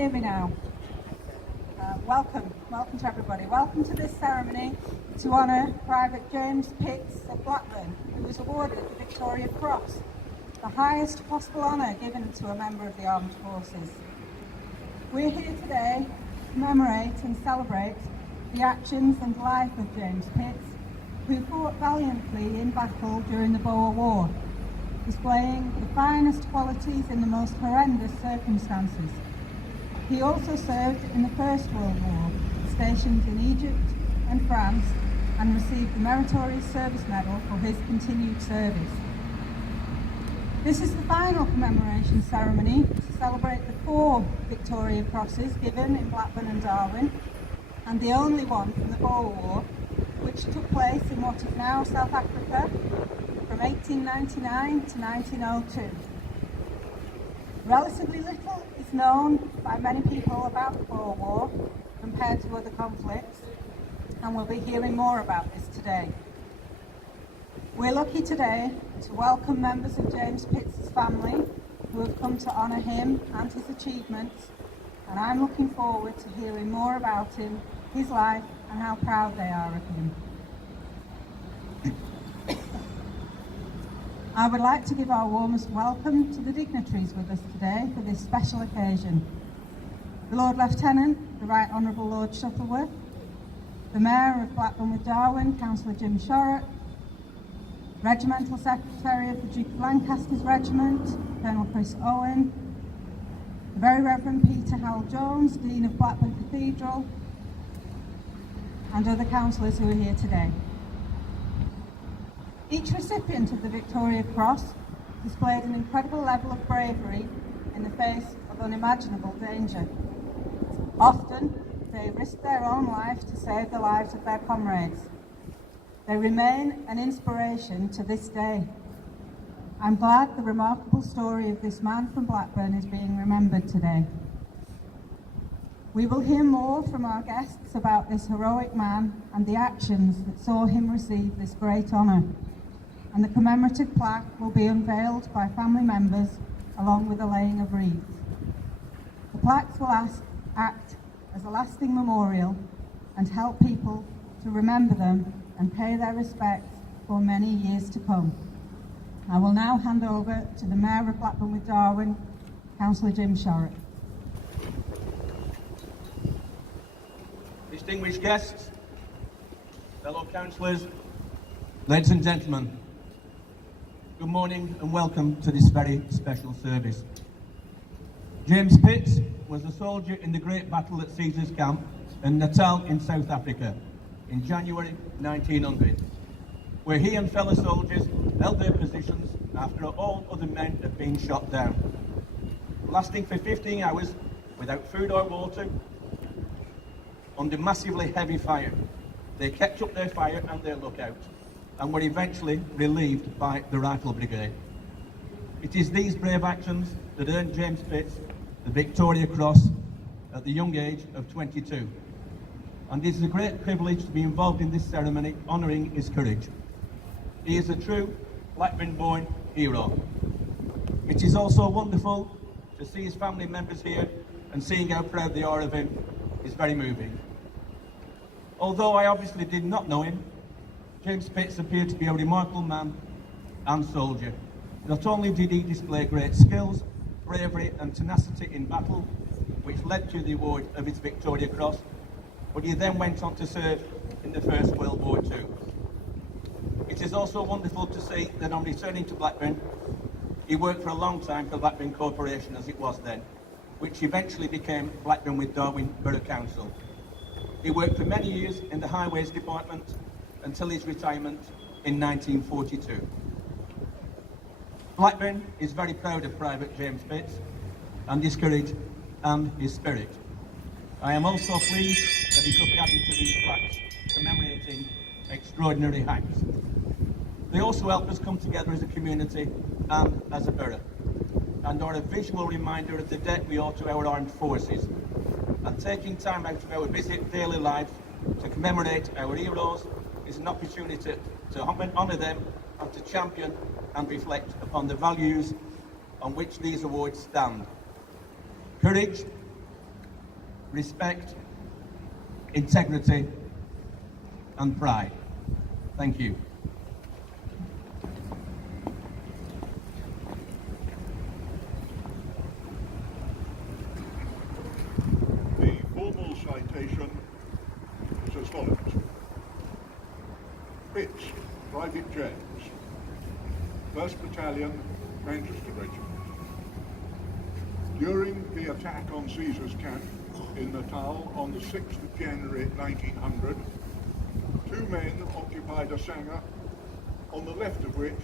hear me now? Welcome to everybody. Welcome to this ceremony to honour Private James Pitts of Blackburn, who was awarded the Victoria Cross, the highest possible honour given to a member of the armed forces. We're here today to commemorate and celebrate the actions and life of James Pitts, who fought valiantly in battle during the Boer War, displaying the finest qualities in the most horrendous circumstances. He also served in the First World War, stationed in Egypt and France, and received the Meritorious Service Medal for his continued service. This is the final commemoration ceremony to celebrate the 4 Victoria Crosses given in Blackburn and Darwin, and the only one from the Boer War, which took place in what is now South Africa from 1899 to 1902. Relatively little is known by many people about the Boer War compared to other conflicts, and we'll be hearing more about this today. We're lucky today to welcome members of James Pitts' family who have come to honour him and his achievements, and I'm looking forward to hearing more about him, his life, and how proud they are of him. I would like to give our warmest welcome to the dignitaries with us today for this special occasion. The Lord Lieutenant, the Right Honourable Lord Shuttleworth, the Mayor of Blackburn with Darwin, Councillor Jim Shorrock, Regimental Secretary of the Duke of Lancaster's Regiment, Colonel Chris Owen, the Very Reverend Peter Howell Jones, Dean of Blackburn Cathedral, and other councillors who are here today. Each recipient of the Victoria Cross displayed an incredible level of bravery in the face of unimaginable danger. Often, they risked their own life to save the lives of their comrades. They remain an inspiration to this day. I'm glad the remarkable story of this man from Blackburn is being remembered today. We will hear more from our guests about this heroic man and the actions that saw him receive this great honour, and the commemorative plaque will be unveiled by family members along with the laying of wreaths. The plaques will act as a lasting memorial and help people to remember them and pay their respects for many years to come. I will now hand over to the Mayor of Blackburn with Darwin, Councillor Jim Shorrock. Distinguished guests, fellow councillors, ladies and gentlemen, good morning and welcome to this very special service. James Pitts was a soldier in the Great Battle at Caesar's Camp in Natal in South Africa in January 1900, where he and fellow soldiers held their positions after all other men had been shot down. Lasting for 15 hours without food or water, under massively heavy fire, they kept up their fire and their lookout, and were eventually relieved by the Rifle Brigade. It is these brave actions that earned James Pitts the Victoria Cross at the young age of 22. And it is a great privilege to be involved in this ceremony honouring his courage. He is a true Blackburn-born hero. It is also wonderful to see his family members here, and seeing how proud they are of him is very moving. Although I obviously did not know him, James Pitts appeared to be a remarkable man and soldier. Not only did he display great skills, bravery and tenacity in battle, which led to the award of his Victoria Cross, but he then went on to serve in the First World War too. It is also wonderful to see that on returning to Blackburn, he worked for a long time for Blackburn Corporation as it was then, which eventually became Blackburn with Darwin Borough Council. He worked for many years in the Highways Department until his retirement in 1942. Blackburn is very proud of Private James Pitts and his courage and his spirit. I am also pleased that he could be added to these plaques commemorating extraordinary acts. They also help us come together as a community and as a borough, and are a visual reminder of the debt we owe to our armed forces. And taking time out of our busy daily lives to commemorate our heroes is an opportunity to honour them and to champion and reflect upon the values on which these awards stand. Courage, respect, integrity, and pride. Thank you. The formal citation is as follows. Pitts, Private James, 1st Battalion, Manchester Regiment. During the attack on Caesar's camp in Natal on the 6th of January 1900, 2 men occupied a sanger, on the left of which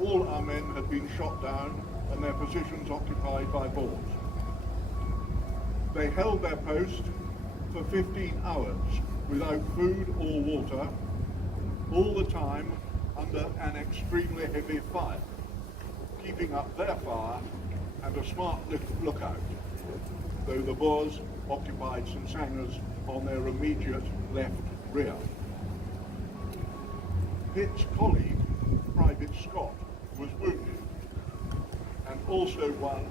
all our men had been shot down and their positions occupied by Boers. They held their post for 15 hours without food or water, all the time under an extremely heavy fire, keeping up their fire and a smart lookout, though the Boers occupied some sangers on their immediate left rear. Pitt's colleague, Private Scott, was wounded and also won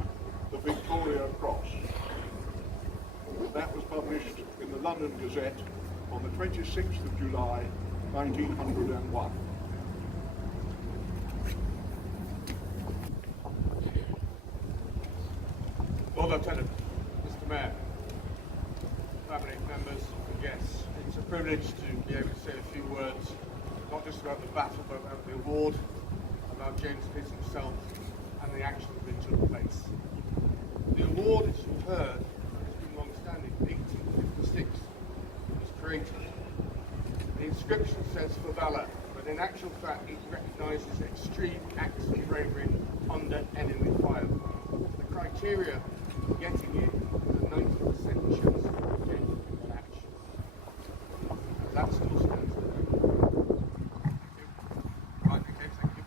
the Victoria Cross. That was published in the London Gazette on the 26th of July, 1901. Lord Lieutenant, Mr. Mayor, cabinet members and guests, it's a privilege to be able to say a few words, not just about the battle, but about the award, about James Pitts himself, and the actions that took place. The award, as you've heard, has been long-standing. 1856 it was created. The inscription says for valour, but in actual fact it recognises extreme acts of bravery under enemy fire. The criteria for getting it was a 90% chance of getting a match. And that still stands today. Right, okay, thank you.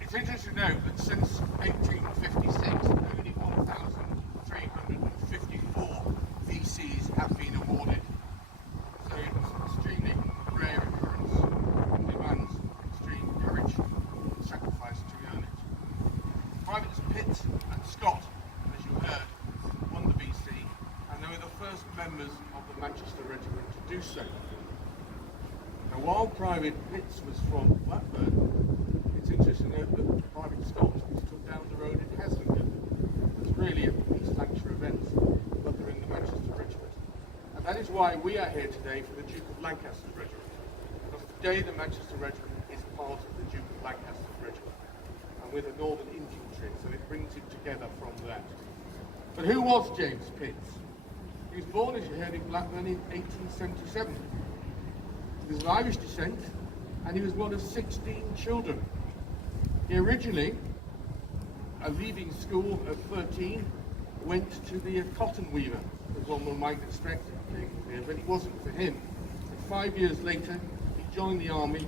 It's interesting to note that since 1856, only 1,354 VCs have been awarded. So it's an extremely rare occurrence and demands extreme courage and sacrifice to earn it. Privates Pitts and Scott, as you heard, won the VC, and they were the first members of the Manchester Regiment to do so. Now, while Private Pitts was from Blackburn, it's interesting to note that Private Scott was took down the road in Haslingden. It was really a East Lancashire event, but they're in the Manchester Regiment. And that is why we are here today for the Duke of Lancaster's Regiment. Because today the Manchester Regiment is part of the Duke of Lancaster's Regiment, and with the Northern Infantry, so it brings it together from that. But who was James Pitts? He was born, as you heard, in Blackburn in 1877. He was of Irish descent, and he was one of 16 children. He originally, leaving school at 13, went to be a cotton weaver, as one might expect here, but it wasn't for him. And 5 years later, he joined the army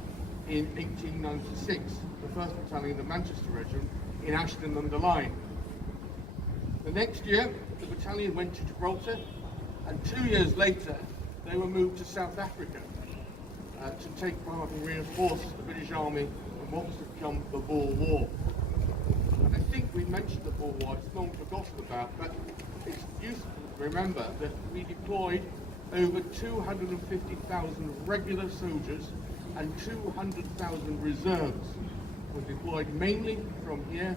in 1896, the 1st Battalion, the Manchester Regiment, in Ashton-under-Lyne. The next year, the battalion went to Gibraltar, and 2 years later, they were moved to South Africa to take part and reinforce the British Army in what was to become the Boer War. And I think we mentioned the Boer War, it's long forgotten about, but it's useful to remember that we deployed over 250,000 regular soldiers and 200,000 reserves were deployed mainly from here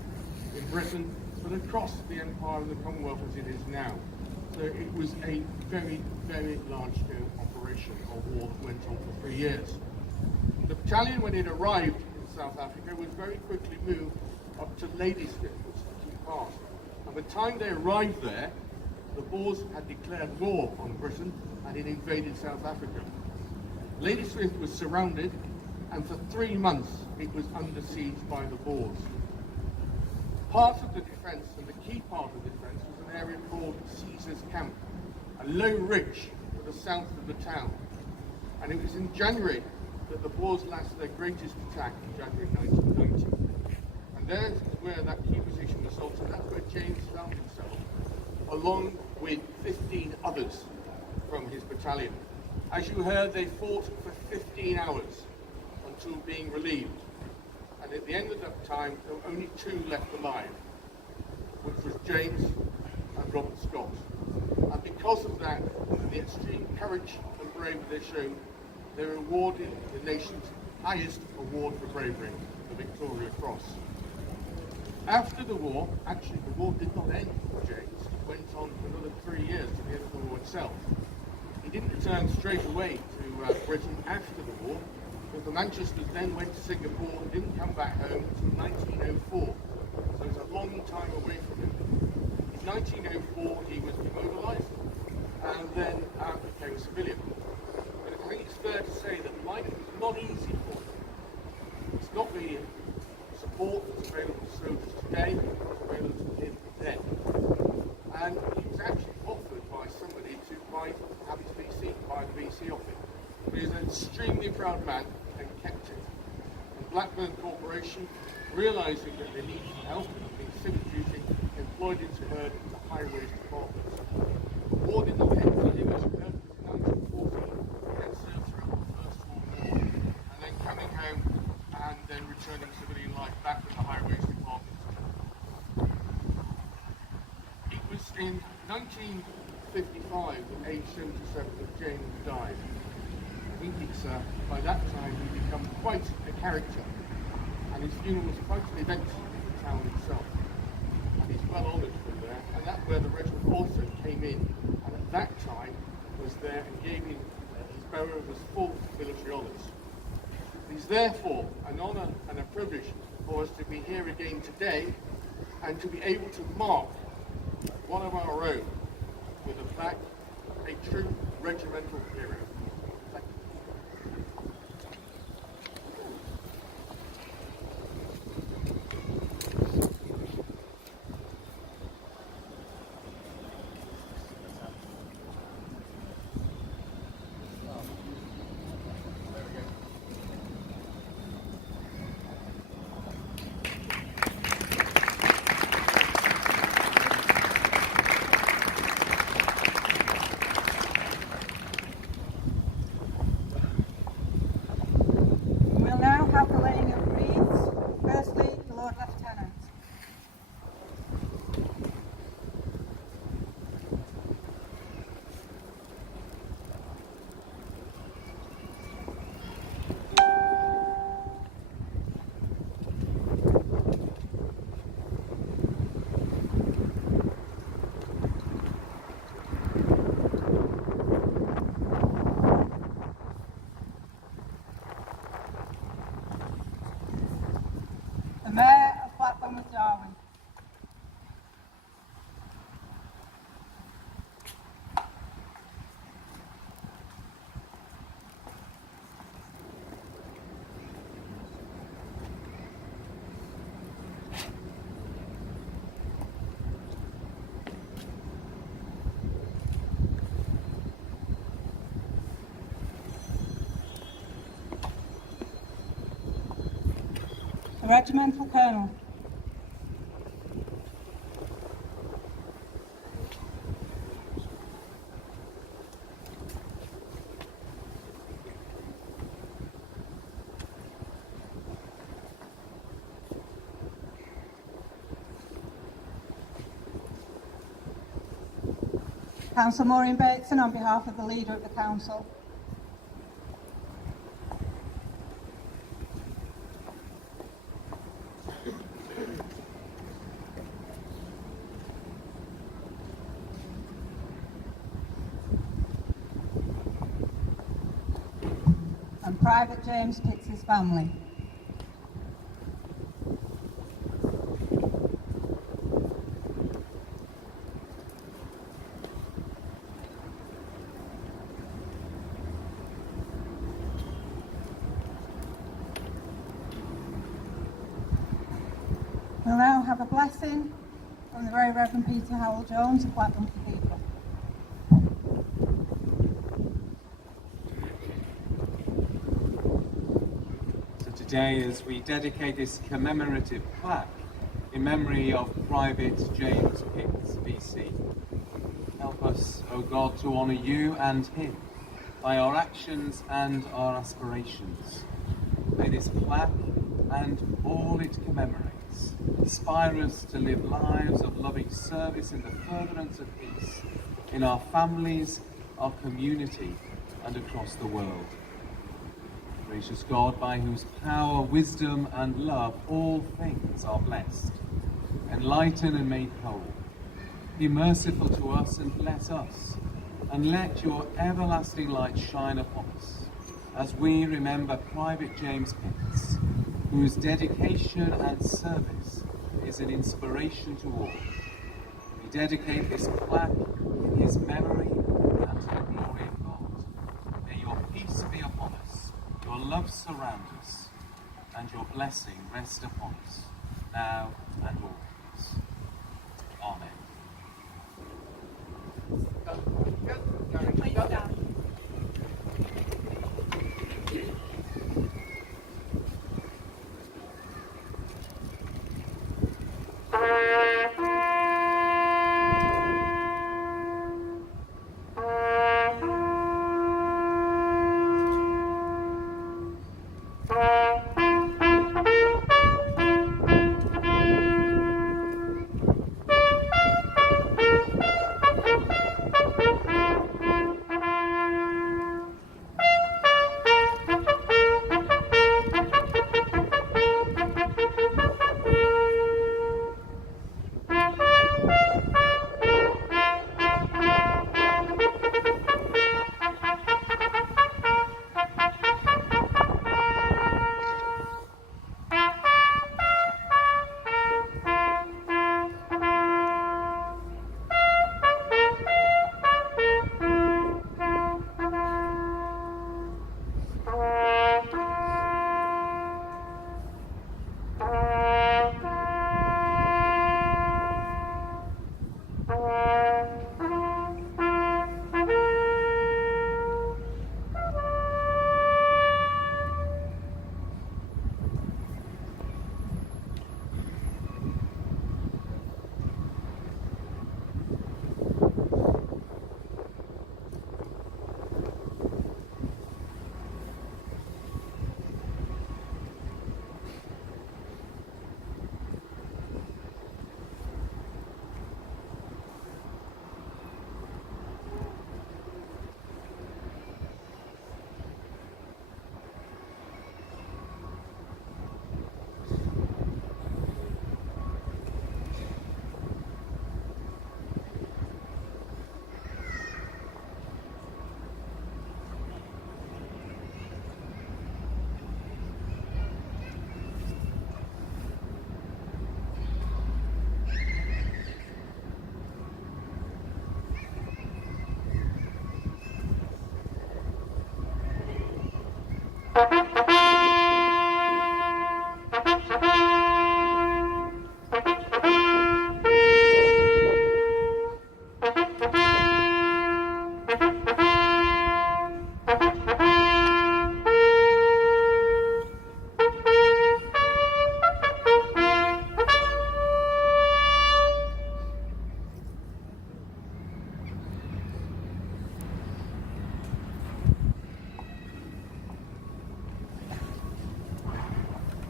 in Britain, but across the Empire and the Commonwealth as it is now. So it was a very, very large-scale operation or war that went on for 3 years. The battalion, when it arrived in South Africa, was very quickly moved up to Ladysmith, which is the key part. And by the time they arrived there, the Boers had declared war on Britain and it invaded South Africa. Ladysmith was surrounded, and for 3 months it was under siege by the Boers. Part of the defence, and the key part of the defence, was an area called Caesar's Camp, a low ridge to the south of the town. And it was in January that the Boers launched their greatest attack in January 1990. And there's where that key position was held, and that's where James found himself, along with 15 others from his battalion. As you heard, they fought for 15 hours until being relieved. And at the end of that time, there were only 2 left alive. which was James and Robert Scott. And because of that, and the extreme courage and bravery they showed, they were awarded the nation's highest award for bravery, the Victoria Cross. After the war, actually the war did not end for James. It went on for another 3 years to the end of the war itself. He didn't return straight away to Britain after the war, because the Manchesters then went to Singapore and didn't come back home until 1904. So it was a long time away from him. In 1904 he was demobilised and then became a civilian. But I think it's fair to say that life was not easy for him. It's not the support that's available to soldiers today that was available to him then. And he was actually offered by somebody to have his VC, buy the VC off him. But he was an extremely proud man and kept it. And Blackburn Corporation, realising that they needed help in civic duty, employed him to herd the highways department. Awarded the head to him as herd in 1914, then served throughout the First World War, and then coming home and then returning civilian life back to the highways department. It was in 1955, at age 77, that James died. I think it's by that time he'd become quite a character, and his funeral was quite an event in the town itself. And he's well honoured from there, and that's where the regiment also came in, and at that time was there and gave him his burial with full military honours. It is therefore an honour and a privilege for us to be here again today and to be able to mark one of our own with a plaque, a true regimental hero. Thank you. We'll now have the laying of wreaths. Firstly, the Lord Lieutenant. The Mayor of Blackburn with Darwin. The Regimental Colonel. Councillor Maureen Bateson on behalf of the Leader of the Council. And Private James Pitts' family. We'll now have a blessing from the Very Reverend Peter Howell Jones of Blackburn Cathedral. So today, as we dedicate this commemorative plaque in memory of Private James Pitts, VC, help us, O God, to honour you and him by our actions and our aspirations. May this plaque and all it commemorates Pits. Inspire us to live lives of loving service in the furtherance of peace in our families, our community, and across the world. Gracious God, by whose power, wisdom, and love all things are blessed, enlighten and make whole. Be merciful to us and bless us, and let your everlasting light shine upon us as we remember Private James Pitts, whose dedication and service is an inspiration to all. We dedicate this plaque in his memory and to the glory of God. May your peace be upon us, your love surround us, and your blessing rest upon us, now and always. Amen. Please stand.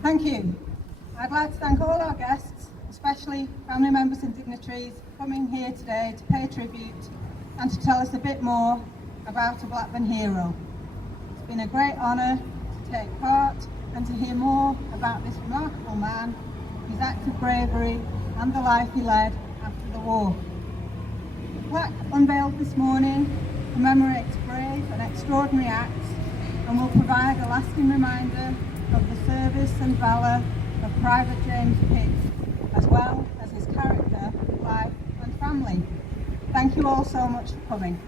Thank you. I'd like to thank all our guests, especially family members and dignitaries, for coming here today to pay tribute and to tell us a bit more about a Blackburn hero. It's been a great honour to take part and to hear more about this remarkable man, his act of bravery and the life he led after the war. The plaque unveiled this morning commemorates brave and extraordinary acts and will provide a lasting reminder of the service and valour of Private James Pitts, as well as his character, life and family. Thank you all so much for coming.